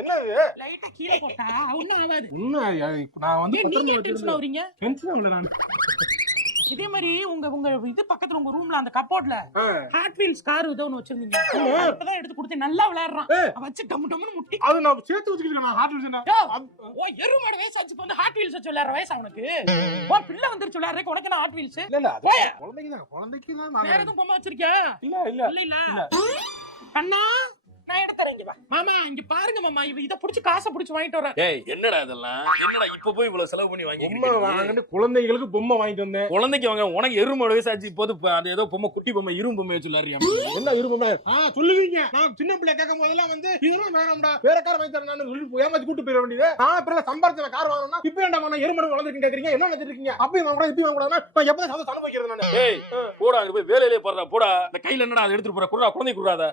என்ன லைட்டா கீழே போட்டா ஒண்ணும் ஆகாது. நான் வந்து டென்ஷன் ஆவறீங்க. இதே மாதிரி உங்க இது பக்கத்துல உங்க ரூம்ல அந்த கப்போர்ட்ல ஹாட் வீல்ஸ் கார் ஏதோ ஒன்னு வச்சிருந்தீங்க. இப்பதான் எடுத்து கொடுத்து நல்லா விளையாடுறான். வச்சு டம் டம்னு முட்டி. அது நான் சேர்த்து வச்சிருக்கேன். நான் ஹாட் வீல்ஸ் ஓ எருமாடு வயசு ஆச்சு வந்து ஹாட் வீல்ஸ் வச்சு விளையாடுற வயசு அவனுக்கு. ஓ பிள்ளை வந்துருச்சு விளையாடுறதுக்கு உனக்கு என்ன ஹாட் வீல்ஸ்? இல்ல குழந்தைக்கு தான் வேற எதுவும் பொம்மை வச்சிருக்கியா? இல்ல அண்ணா நான் எடுத்துறேன். இங்க வா மாமா, இங்க பாருங்க மாமா, இத புடிச்சு காசை புடிச்சு வாங்கிட்டு வரேன். ஏய் என்னடா இதெல்லாம்? என்னடா இப்ப போய் இவ்வளவு செலவு பண்ணி வாங்கி பொம்மை வாங்கிட்டு குழந்தைகளுக்கு பொம்மை வாங்கிட்டு வந்தேன். குழந்தைக்கு வாங்க, உனக்கு எருமாடு வயசாச்சு போது அந்த ஏதோ பொம்மை குட்டி பொம்மை இரும்பு பொம்மை வச்சு விளையாடுறியா? என்ன இரும்பு சொல்லுவீங்க? நான் சின்ன பிள்ளை கேட்கும் போதெல்லாம் வந்து இதெல்லாம் வேணாம்டா வேற கார் வாங்கி தரேன் சொல்லி ஏமாத்தி கூட்டு போயிட வேண்டியது. நான் அப்புறம் சம்பாதிச்ச கார் வாங்கணும்னா இப்ப ஏன்டா நான் எருமாடு வளர்ந்துருக்கு கேக்குறீங்க? என்ன நினைச்சிட்டு இருக்கீங்க? அப்பயும் வாங்க இப்பயும் வாங்க கூடாதுன்னா நான் எப்ப சந்தோஷம் அனுபவிக்கிறது? நான் ஏய் போடா, அங்க போய் வேலையிலே போடுறா போடா. இந்த கையில என்னடா அதை எடுத்துட்டு போற? குடுறா குழந்தை குடுறாத.